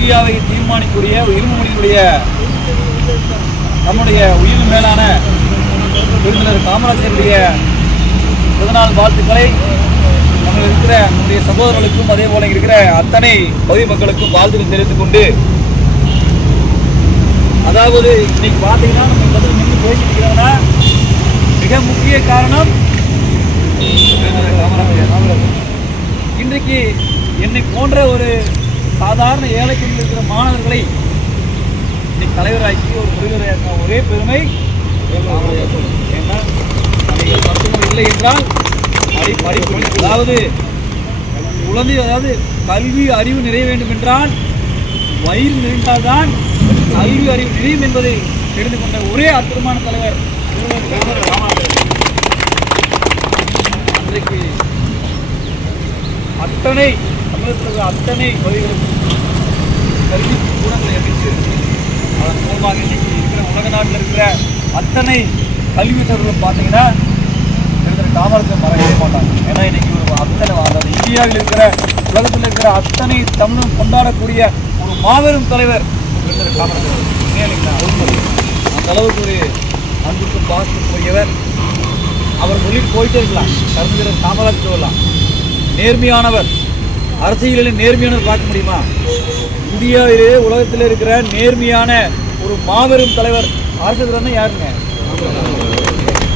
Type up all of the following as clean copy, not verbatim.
இந்தியாவை தீர்மானிக்கக்கூடிய இருமொழியுடைய நம்முடைய உயிர் மேலான விருந்தினர் காமராஜருடைய பிறந்தநாள் வாழ்த்துக்களை நம்ம இருக்கிற நம்முடைய சகோதரர்களுக்கும் அதே போல இருக்கிற அத்தனை பகுதி மக்களுக்கும் வாழ்த்துக்கள் தெரிவித்துக் கொண்டு, அதாவது இன்னைக்கு பார்த்தீங்கன்னா நம்ம பதில் நின்று பேசிட்டு இருக்கிறோம்னா மிக முக்கிய காரணம் காமராஜர். இன்றைக்கு என்னை போன்ற ஒரு சாதாரண ஏழைக்குள் இருக்கிற மாணவர்களை இன்னைக்கு தலைவராக்கி ஒரு முதல்வராக ஒரே பெருமை. ஏன்னா நீங்கள் பசுமை இல்லை என்றால் படிப்பு, அதாவது குழந்தை, அதாவது கல்வி அறிவு நிறைய வேண்டும் என்றால் வயிறு நிறைந்தால்தான் கல்வி அறிவு நிறையும் என்பதை தெரிந்து கொண்ட ஒரே அற்புதமான தலைவர் இன்றைக்கு அத்தனை தமிழகத்தில் அத்தனை பகுதிகளுக்கும் கல்வி கூடங்களை அமைச்சு அதன் மூலமாக இன்னைக்கு இருக்கிற உலக நாட்டில் இருக்கிற அத்தனை கல்வி தொடர்புகள் பார்த்தீங்கன்னா காமராஜர் மறக்கவே மாட்டாங்க. ஏன்னா இன்னைக்கு ஒரு அத்தனை, அதாவது இந்தியாவில் இருக்கிற உலகத்தில் இருக்கிற அத்தனை தமிழும் கொண்டாடக்கூடிய ஒரு மாபெரும் தலைவர் காமராஜர். இல்லைங்களா? அந்த அளவுக்கு ஒரு அன்புக்கு பாசத்துக்குரியவர். அவர் சொல்லிட்டு போயிட்டே இருக்கலாம். கரும்புகிறர் காமராஜர் சொல்லலாம். நேர்மையானவர், அரசியலில் நேர்மையானவர் பார்க்க முடியுமா? இந்தியாவிலே உலகத்தில் இருக்கிற நேர்மையான ஒரு மாபெரும் தலைவர் அரசியல் யாருங்க?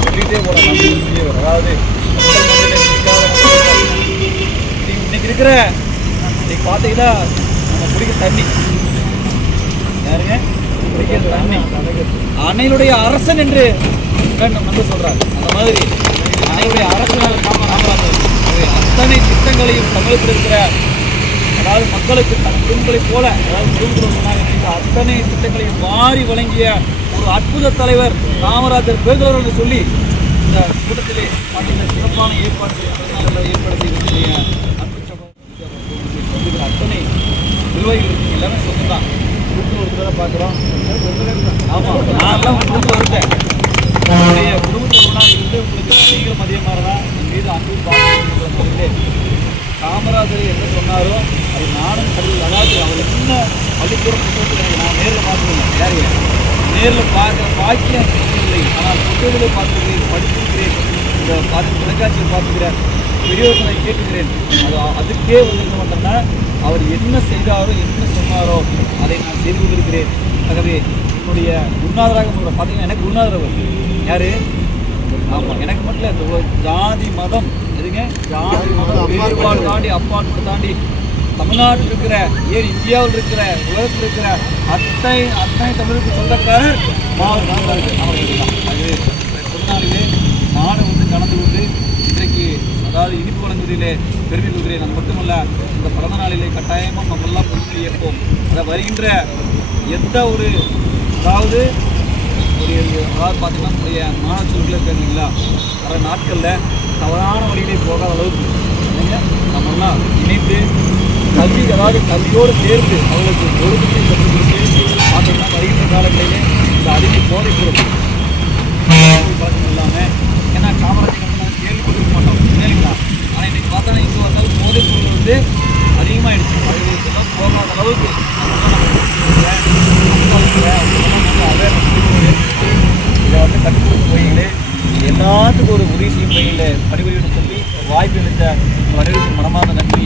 சொல்லிட்டே போகலாம். அதாவது இன்னைக்கு இருக்கிற இன்னைக்கு பார்த்தீங்கன்னா நம்ம குடிக்கிற தண்ணி யாருங்க? குடிக்கிற தண்ணி அன்னையினுடைய அரசன் என்று நம்ம சொல்றாரு. அந்த மாதிரி அன்னையுடைய அரசன் காமராஜர் அத்தனை திட்டங்களையும் தமிழகத்தில் இருக்கிற, அதாவது மக்களுக்கு தன் குடும்பங்களைப் போல, அதாவது குடும்பத்தில் அத்தனை திட்டங்களையும் மாறி வழங்கிய ஒரு அற்புத தலைவர் காமராஜர் பேசுகிறவர் என்று சொல்லி இந்த கூட்டத்திலே பார்த்தீங்கன்னா சிறப்பான ஏற்பாடு செய்யக்கூடிய அத்தனை நிர்வாகிகள் எல்லாமே சொந்தம். குடும்பத்தில் ஒரு தடவை பார்க்குறோம். ஆமாம், நான்லாம் குடும்பத்தில் இருந்தேன். என்னுடைய குடும்பத்தில் ஒன்றா இருந்து உங்களுக்கு நீங்களும் அதிகமாக தான் என் மீது அன்பு பார்த்து காமராஜரை என்ன சொன்னாரோ அது நானும் கல்வி, அதாவது அவர் சின்ன பள்ளிக்கூட புத்தகத்தில் நான் நேரில் பார்த்துருந்தேன். யாரையா நேரில் பார்க்குற பாக்கியம் இல்லை, ஆனால் புத்தகத்தில் பார்த்துக்கிறேன், படித்திருக்கிறேன், இந்த தொலைக்காட்சியில் பார்த்துக்கிறேன், பெரியவர்களை கேட்டுக்கிறேன். அதுக்கே வந்து என்ன பண்ணுறேன்னா அவர் என்ன செய்தாரோ என்ன சொன்னாரோ அதை நான் செய்து கொண்டிருக்கிறேன். ஆகவே என்னுடைய குருநாதராக பார்த்தீங்கன்னா எனக்கு குருநாதர் அவர் யார்? ஆமாம், எனக்கு மட்டும் இல்லை, ஜாதி மதம் எதுங்க, ஜாதி மதம் வேறுபாடு தாண்டி அப்பாற்பட்டு தாண்டி தமிழ்நாட்டில் இருக்கிற, ஏன் இந்தியாவில் இருக்கிற, உலகத்தில் இருக்கிற அத்தனை தமிழுக்கு சொந்தக்காரர் அவர்கள் தான். அது பிறநாளிலே நானும் வந்து கலந்து கொண்டு இன்றைக்கு அதாவது இனிப்பு வழங்குவதிலே பெருமை கொள்கிறேன். அது மட்டுமல்ல, இந்த பிறந்த நாளிலே கட்டாயமாக நம்மெல்லாம் பொறுமை ஏற்போம். அதை வருகின்ற எந்த ஒரு, அதாவது பார்த்தீங்கன்னா நம்முடைய மாணவ சொல்கள் இருக்காங்க இல்லைங்களா, வர நாட்களில் தவறான வழியிலே போகாத அளவுக்கு நம்மெல்லாம் இணைந்து கல்வி, அதாவது கல்வியோடு சேர்ந்து அவர்களுக்கு ஒழுக்கத்தை கற்றுக் கொடுத்து பார்த்தீங்கன்னா வருகின்ற காலங்களிலே இந்த அதிக போதைப் பொருள் பழக்கம் இல்லாமல், ஏன்னா காமராஜர் நம்ம கேள்விப்பட்டிருக்க மாட்டோம் இல்லைங்களா, ஆனால் இன்றைக்கி பார்த்தா இங்கே வந்தாலும் போதைப் பொருள் வந்து அதிகமாகிடுச்சு. அது போகாத அளவுக்கு இதை வந்து கற்றுக் கொடுத்து போய்களே, எல்லாத்துக்கும் ஒரு உதவி செய்யும் வகையில் பணிபுரியணும்னு சொல்லி வாய்ப்பு அளித்த அனைவருக்கும் மனமார்ந்த நன்றி.